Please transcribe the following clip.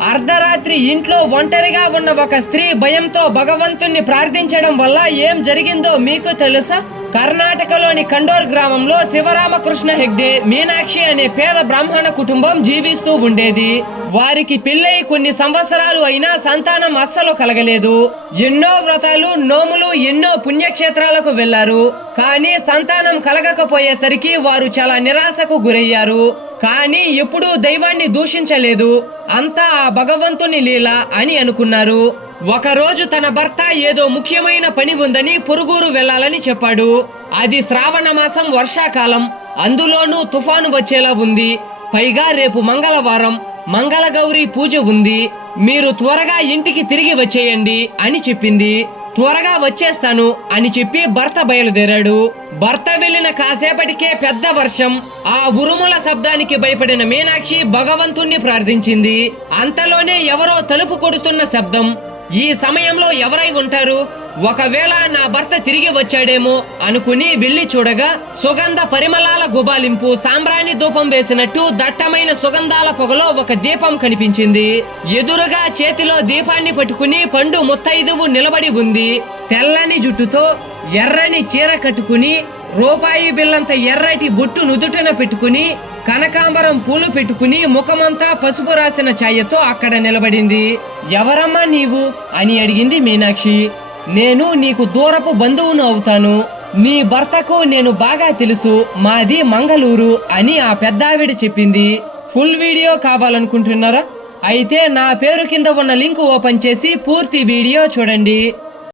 అర్ధరాత్రి ఇంట్లో ఒంటరిగా ఉన్న ఒక స్త్రీ భయంతో భగవంతుణ్ణి ప్రార్థించడం వల్ల ఏం జరిగిందో మీకు తెలుసా? కర్ణాటకలోని కండోర్ గ్రామంలో శివరామకృష్ణ హెగ్డే మీనాక్షి అనే పేద బ్రాహ్మణ కుటుంబం జీవిస్తూ ఉండేది. వారికి పెళ్ళై కొన్ని సంవత్సరాలు అయినా సంతానం అస్సలు కలగలేదు. ఎన్నో వ్రతాలు నోములు ఎన్నో పుణ్యక్షేత్రాలకు వెళ్ళారు కానీ సంతానం కలగకపోయేసరికి వారు చాలా నిరాశకు గురయ్యారు. కానీ ఎప్పుడూ దైవాన్ని దూషించలేదు. అంతా ఆ భగవంతుని లీల అని అనుకున్నారు. ఒకరోజు తన భర్త ఏదో ముఖ్యమైన పని ఉందని పొరుగురు వెళ్ళాలని చెప్పాడు. అది శ్రావణ మాసం వర్షాకాలం. అందులోనూ తుఫాను వచ్చేలా ఉంది. పైగా రేపు మంగళవారం మంగళగౌరి పూజ ఉంది. మీరు త్వరగా ఇంటికి తిరిగి వచ్చేయండి అని చెప్పింది. త్వరగా వచ్చేస్తాను అని చెప్పి భర్త బయలుదేరాడు. భర్త వెళ్ళిన కాసేపటికే పెద్ద వర్షం. ఆ ఉరుముల శబ్దానికి భయపడిన మీనాక్షి భగవంతుణ్ణి ప్రార్థించింది. అంతలోనే ఎవరో తలుపు కొడుతున్న శబ్దం. ఈ సమయంలో ఎవరై ఉంటారు? ఒకవేళ నా భర్త తిరిగి వచ్చాడేమో అనుకుని వెళ్ళి చూడగా సుగంధ పరిమళాల గుబాలింపు సాంబ్రాణి ధూపం వేసినట్టు దట్టమైన సుగంధాల పొగలో ఒక దీపం కనిపించింది. ఎదురుగా చేతిలో దీపాన్ని పట్టుకుని పండు ముత్తైదువు నిలబడి ఉంది. తెల్లని జుట్టుతో ఎర్రని చీర కట్టుకుని రూపాయి బిల్లంత ఎర్రటి బొట్టు నుదుటిన పెట్టుకుని కనకాంబరం పూలు పెట్టుకుని ముఖమంతా పసుపు రాసిన ఛాయతో అక్కడ నిలబడింది. ఎవరమ్మా నీవు? అని అడిగింది మీనాక్షి. నేను నీకు దూరపు బంధువును అవుతాను. నీ భర్తకు నేను బాగా తెలుసు. మాది మంగళూరు అని ఆ పెద్దావిడ చెప్పింది. ఫుల్ వీడియో కావాలనుకుంటున్నారా? అయితే నా పేరు కింద ఉన్న లింక్ ఓపెన్ చేసి పూర్తి వీడియో చూడండి.